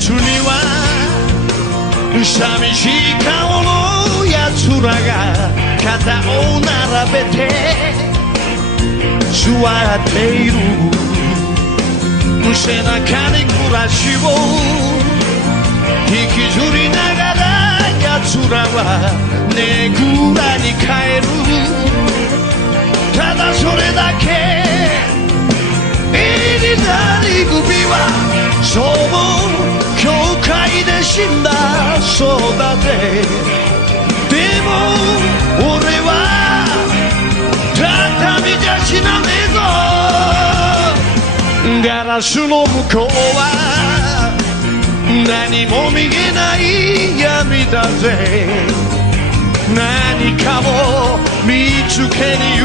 列には寂しい顔のやつらが肩を並べて座っている。背中に暮らしを引きずりながらやつらはねぐらに帰る。ただそれだけ襟なり首はそうも教会で死んだそうだぜ。でも俺は畳じゃ死なねえぞ。ガラスの向こうは何も見えない闇だぜ。何かを見つけに